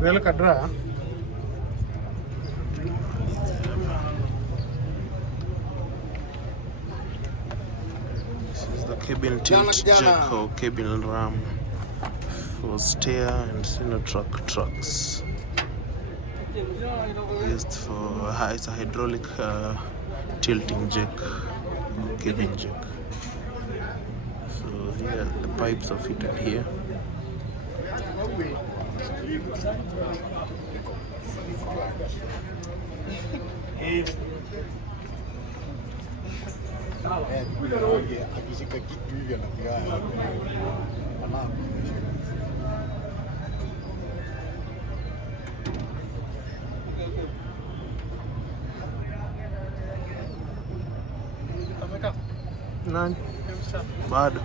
Real kadra. This is the cabin tilt jack or cabin ram for Styre and Sinotrack trucks. Used for it's a hydraulic tilting jack, cabin jack. So here the pipes are fitted here. Nani? Bado.